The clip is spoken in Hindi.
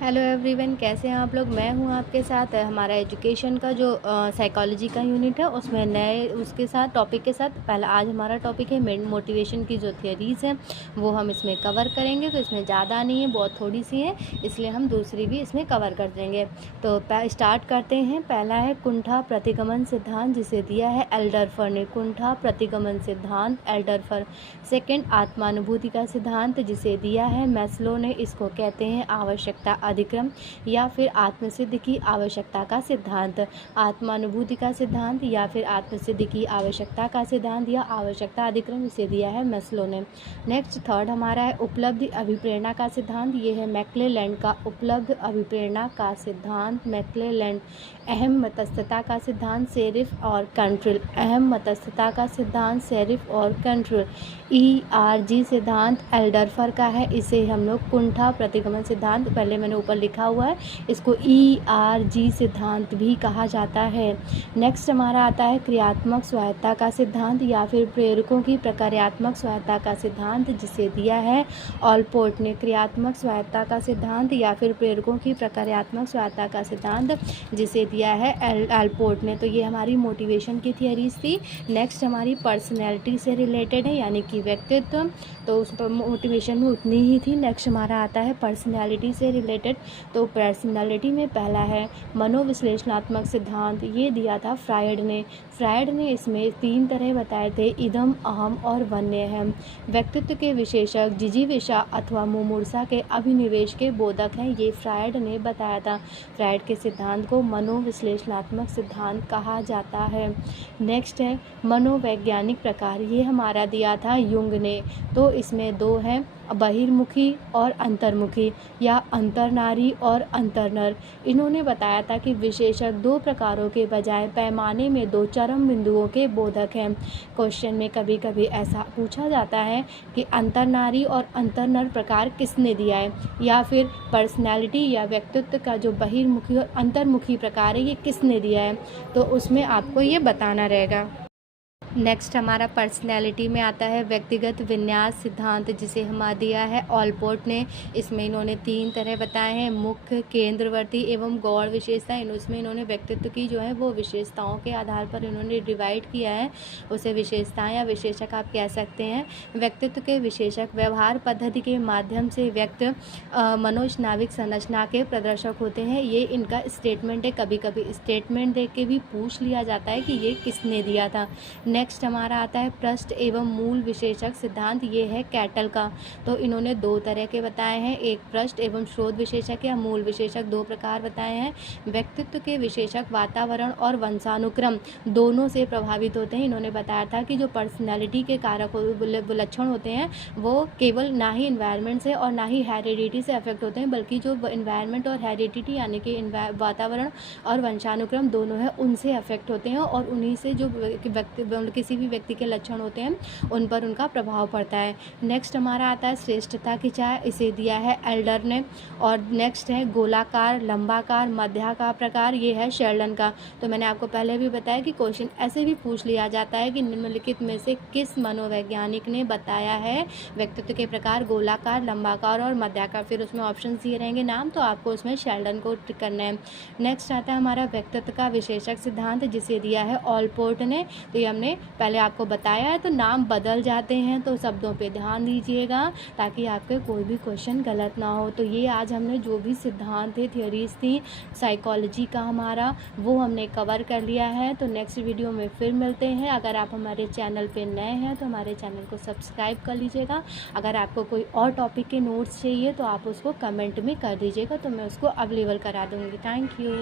हेलो एवरीवन, कैसे हैं आप लोग। मैं हूं आपके साथ। हमारा एजुकेशन का जो साइकोलॉजी का यूनिट है उसमें नए उसके साथ टॉपिक के साथ पहला आज हमारा टॉपिक है मोटिवेशन की जो थियरीज़ हैं वो हम इसमें कवर करेंगे। तो इसमें ज़्यादा नहीं है, बहुत थोड़ी सी है, इसलिए हम दूसरी भी इसमें कवर कर देंगे। तो स्टार्ट करते हैं। पहला है कुंठा प्रतिगमन सिद्धांत, जिसे दिया है एल्डरफर ने। कुंठा प्रतिगमन सिद्धांत एल्डरफर। सेकेंड, आत्मानुभूति का सिद्धांत, जिसे दिया है मैस्लो ने। इसको कहते हैं आवश्यकता अधिक्रम या फिर आत्मसिद्ध की आवश्यकता का सिद्धांत। आत्मानुभूति का सिद्धांत या फिर आत्मसिद्ध की आवश्यकता का सिद्धांत या आवश्यकता अधिक्रम, इसे दिया है मैस्लो ने। नेक्स्ट थर्ड हमारा है उपलब्धि अभिप्रेरणा का सिद्धांत। ये है मैक्लेलैंड का उपलब्ध अभिप्रेरणा का सिद्धांत, मैक्लेलैंड। अहम मतस्थता का सिद्धांत, सेरिफ और कंट्रोल। अहम मतस्थता का सिद्धांत, सेरिफ और कंट्रोल। ERG सिद्धांत एल्डरफर का है। इसे हम लोग कुंठा प्रतिगमन सिद्धांत, पहले मैंने ऊपर लिखा हुआ है, इसको ERG सिद्धांत भी कहा जाता है। नेक्स्ट हमारा आता है क्रियात्मक स्वायत्ता का सिद्धांत या फिर प्रेरकों की प्रक्रियात्मक स्वायत्ता का सिद्धांत, जिसे दिया है ऑलपोर्ट ने। क्रियात्मक स्वायत्ता का सिद्धांत या फिर प्रेरकों की प्रक्रियात्मक स्वायत्ता का सिद्धांत, जिसे दिया है ऑलपोर्ट ने। तो ये हमारी मोटिवेशन की थियरीज थी। नेक्स्ट हमारी पर्सनैलिटी से रिलेटेड है, यानी कि व्यक्तित्व, तो उस पर मोटिवेशन में उतनी ही थी। नेक्स्ट हमारा आता है पर्सनैलिटी से रिलेटेड। तो पर्सनैलिटी में पहला है मनोविश्लेषणात्मक सिद्धांत, ये दिया था फ्रायड ने। फ्रायड ने इसमें 3 तरह बताए थे, इदम, अहम और वन्यहम। व्यक्तित्व के विशेषक जिजीविषा अथवा मुमूर्षा के अभिनिवेश के बोधक हैं, ये फ्रायड ने बताया था। फ्रायड के सिद्धांत को मनोविश्लेषणात्मक सिद्धांत कहा जाता है। नेक्स्ट है मनोवैज्ञानिक प्रकार, ये हमारा दिया था युंग ने। तो इसमें 2 हैं, बहिर्मुखी और अंतर्मुखी, या अंतर्नारी और अंतर्नर। इन्होंने बताया था कि विशेषक 2 प्रकारों के बजाय पैमाने में 2 चरम बिंदुओं के बोधक हैं। क्वेश्चन में कभी कभी ऐसा पूछा जाता है कि अंतर्नारी और अंतर्नर प्रकार किसने दिया है, या फिर पर्सनैलिटी या व्यक्तित्व का जो बहिर्मुखी और अंतर्मुखी प्रकार है ये किसने दिया है, तो उसमें आपको ये बताना रहेगा। नेक्स्ट हमारा पर्सनैलिटी में आता है व्यक्तिगत विन्यास सिद्धांत, जिसे हमारा दिया है ऑलपोर्ट ने। इसमें इन्होंने 3 तरह बताए हैं, मुख्य, केंद्रवर्ती एवं गौण विशेषताएं। इसमें इन्होंने व्यक्तित्व की जो है वो विशेषताओं के आधार पर इन्होंने डिवाइड किया है, उसे विशेषताएं या विशेषक आप कह सकते हैं। व्यक्तित्व के विशेषक व्यवहार पद्धति के माध्यम से व्यक्त मनोस्नाविक संरचना के प्रदर्शक होते हैं, ये इनका स्टेटमेंट है। कभी कभी स्टेटमेंट देख के भी पूछ लिया जाता है कि ये किसने दिया था। नेक्स्ट हमारा आता है पृष्ठ एवं मूल विशेषक सिद्धांत, ये है कैटल का। तो इन्होंने 2 तरह के बताए हैं, एक पृष्ठ एवं स्रोत विशेषक या मूल विशेषक, 2 प्रकार बताए हैं। व्यक्तित्व के विशेषक वातावरण और वंशानुक्रम दोनों से प्रभावित होते हैं। इन्होंने बताया था कि जो पर्सनैलिटी के कारक लक्षण होते हैं वो केवल ना ही इन्वायरमेंट से और ना ही हेरिडिटी से अफेक्ट होते हैं, बल्कि जो इन्वायरमेंट और हेरिडिटी यानी कि वातावरण और वंशानुक्रम दोनों है उनसे अफेक्ट होते हैं, और उन्हीं से जो किसी भी व्यक्ति के लक्षण होते हैं उन पर उनका प्रभाव पड़ता है। नेक्स्ट हमारा आता है श्रेष्ठता की चाय, इसे दिया है एल्डर ने। और नेक्स्ट है गोलाकार, लंबाकार, मध्याकार प्रकार, ये है शेल्डन का। तो मैंने आपको पहले भी बताया कि क्वेश्चन ऐसे भी पूछ लिया जाता है कि निम्नलिखित में से किस मनोवैज्ञानिक ने बताया है व्यक्तित्व के प्रकार गोलाकार, लंबाकार और मध्याकार, फिर उसमें ऑप्शन दिए रहेंगे नाम, तो आपको उसमें शेल्डन को टिक करना है। नेक्स्ट आता है हमारा व्यक्तित्व का विशेषक सिद्धांत, जिसे दिया है ऑलपोर्ट ने। तो ये हमने पहले आपको बताया है, तो नाम बदल जाते हैं, तो शब्दों पे ध्यान दीजिएगा ताकि आपके कोई भी क्वेश्चन गलत ना हो। तो ये आज हमने जो भी सिद्धांत थे, थियरीज थी साइकोलॉजी का हमारा, वो हमने कवर कर लिया है। तो नेक्स्ट वीडियो में फिर मिलते हैं। अगर आप हमारे चैनल पे नए हैं तो हमारे चैनल को सब्सक्राइब कर लीजिएगा। अगर आपको कोई और टॉपिक के नोट्स चाहिए तो आप उसको कमेंट में कर दीजिएगा, तो मैं उसको अवेलेबल करा दूँगी। Thank you.